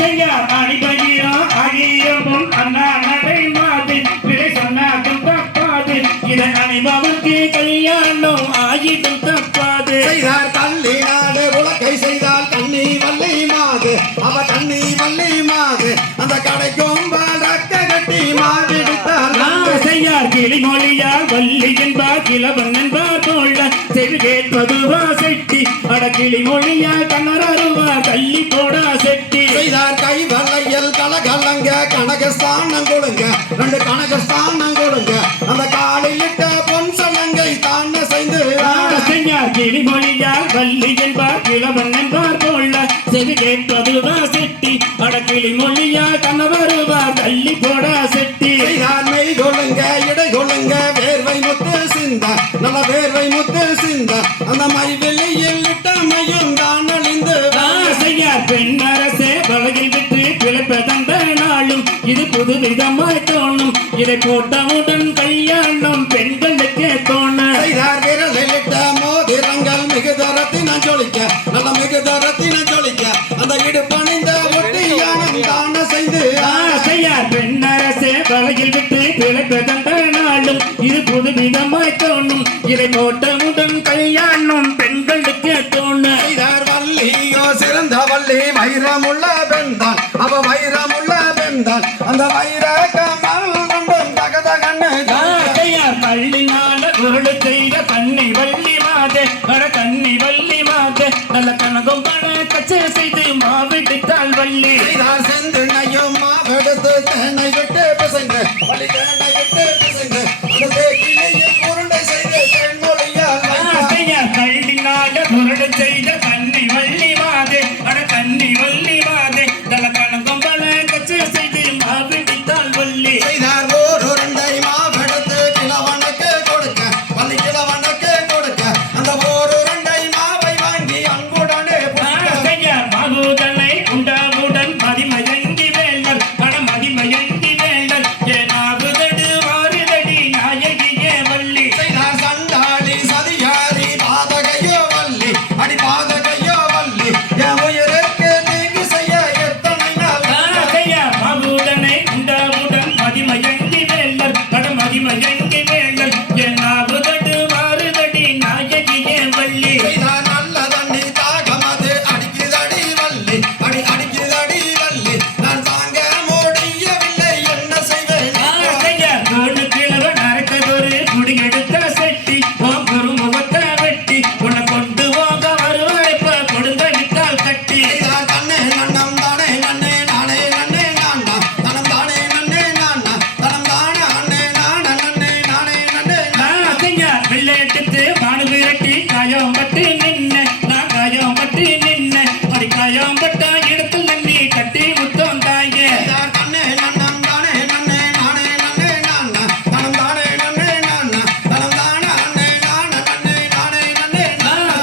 அணிபகிரம் அகிரமும் அண்ணா நடை மாது விடை சொன்னாலும் தப்பாது இதை அணிபவர்க்கு கல்யாணம் ஆகிடும் தப்பாது செய்தார் கள்ளி நாடு உலகை செய்தால் கண்ணி வள்ளி மாது அவ கண்ணி வள்ளி மாது அந்த கடைக்கும் ரக்க கட்டி மாவிடுத்தார் செய்யார் கிளிமொழியா வள்ளி என்பார் கிழவன் என்பார் போல செவி கேட்பதுவா செட்டி அட கிளிமொழியா கண்ணருவா தள்ளி போடா செட்டி செய்தார் கை வளையல் கலகலங்க கனகஸ்தானம் கொடுங்க 2 கனகஸ்தானம் கொடுங்க அந்த காலிலிட்ட பொன் சலங்கை தாண்ட செய்து செய்யார் கிளிமொழியா வள்ளி என்பார் கிழவன் என்பார் போல செவி கேட்பதுவா செட்டி அட கிளிமொழியா கண்ணருவா தள்ளி போடா செட்டி மெய் கொள்ளுங்க இடை கொள்ளுங்க வேர்வை முத்து சிந்த நல்ல வேர்வை முத்து சிந்த அந்த மை வெளியில் இட்டமையும் தான் அழிந்து செய்யார் பெண் அரசே வழக்கில் விட்டு பிழைப்பதந்த நாளும் இது புது விதமாய் தோணும் இதை போட்டவுடன் கல்யாணம் பெண்களுக்கே தோணும் செய்தார் விரலிட்ட மோதிரங்கள் மிகுதரத்தின ஜொலிக்க நல்ல மிகுதரத்தின ஜொலிக்க அந்த இடுப்பணிந்த ஒட்டியானம் தான செய்து செய்யார் பெண் அரசே வழக்கில் விட்டு பிழைப்பதந்த நாளும் இது புது விதமாய் தோணும் இதை போட்டவுடன் கல்யாணம் பெண்களுக்கே தோணும் செய்தார் வள்ளியோ சிறந்த வள்ளி வைரமுள்ள பெண்தான் அவ வைரமுள்ள பெண்தான் அந்த வைர கமல் கொண்டும் தகத கண்ணு செய்யார் பள்ளினால உருளு செய்த கண்ணி வள்ளி மாதே வர கண்ணி வள்ளி மாதே நல்ல கனகம் பண கச்சை செய்து மாவிட்டால் வள்ளி செய்தார் செந்தினையும் மாவெடுத்து தேனை விட்டு பிசைங்க வள்ளி தேனை விட்டு பிசைங்க அந்த தேக்கிலையும் உருண்டை செய்து பெண்மொழியால் செய்யார் பள்ளினால உருளு செய்த கண்ணி வள்ளி மாதே வர கண்ணி வள்ளி மாதே நல்ல கனகம் பண கச்சை செய்து மாவிட்டால் வள்ளி செய்தார் ஓர் உருண்டை மாவெடுத்து கிழவனுக்கு கொடுக்க வள்ளி கிழவனுக்கு கொடுக்க அந்த ஓர் உருண்டை மாவை வாங்கி அன்புடனே செய்யார் மகுதனை உண்டாவுடன் மதிமயங்கி வேண்டல் பண மதிமயங்கி வேண்டல் ஏனாகுதடு மாறுதடி நாயகியே வள்ளி செய்தார் சண்டாளி சதியாரி பாதகையோ வள்ளி அடி பாதகையோ வள்ளி என் உயிருக்கு நீங்கி செய்ய எத்தனை நாள் செய்யார் மகுதனை உண்டாவுடன் மதிமயங்கி வேண்டல் பண மதிமயங்கி வேண்டல் ஏனாகுதடு மாறுதடி நாயகியே வள்ளி செய்தார் நல்ல தண்ணி தாகமது அடிக்குதடி வள்ளி அடி அடிக்குதடி வள்ளி நான் தாங்க முடியவில்லை என்ன செய்வேன் செய்யார் கோடு கிழவன் அரைக்கதொரு குடியெடுத்த செட்டி ஓம் குருமுகத்தை வெட்டி உன்னை கொண்டு போக வருவாய்ப்ப கொடுங்க விட்டால் கட்டி செய்தார் கண்ணே நன்னம் தானே நன்னே நானே நன்னே நானா தனம் தானே நன்னே நானா தனம் தானே அண்ணே நான நன்னே நானே நன்னே செய்யார் வெள்ளையெடுத்து வானு விரட்டி காயம் பட்டு நின்ன நான் காயம் பட்டு நின்ன அப்படி காயம் பட்டா இடத்துல நன்னி கட்டி முத்தம் தாயே செய்தார் கண்ணே நன்னம் தானே நன்னே நானே நன்னே நானா தனம் தானே நன்னே நானா தனம் தானே அண்ணே நான நன்னே நானே நன்னே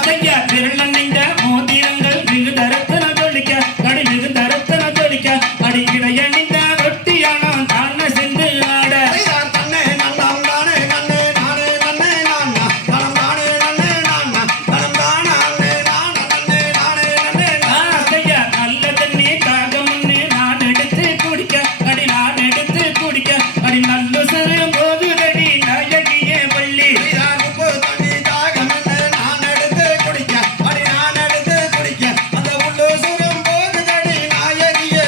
செய்யார் விரல் அணிந்த மோதிரங்கள் மிகு தரத்தன ஜொலிக்க அடி மிகு தரத்தன ஜொலிக்க அடி இடையணிந்த ரொட்டியானம் தான சென்று ஆட செய்தார் கண்ணே நன்னம் தானே நன்னே நானே நன்னே நானா தனம் தானே நன்னே நானா தனம் தானே அண்ணே நான நன்னே நானே நன்னே செய்யார் நல்ல தண்ணி தாகமுன்னு நான் எடுத்து குடிக்க அடி நான் எடுத்து குடிக்க அடி நல்ல சிறு போகுதடி நாயகியே வள்ளி செய்தார் உப்பு தண்ணி தாகமென்று நான் எடுத்து குடிக்க அடி நான் எடுத்து குடிக்க அந்த உள்ளு சுரும் போகுதடி நாயகியே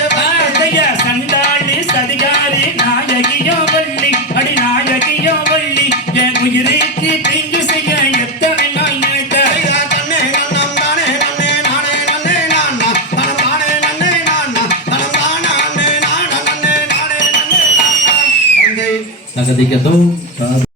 செய்யார் சண்டாளி சதிகாரி நாயகியோ வள்ளி அடி நாயகியோ வள்ளி என் உயிருக்கு தீங்கு செய்ய எத்தனை நாள் நினைத்த செய்தார் கண்ணே நன்னம் தானே நன்னே நானே நன்னே நானா தனம் தானே நன்னே நானா தனம் தானே அண்ணே நான நன்னே நானே நன்னே நானா தந்தை Nakadikito.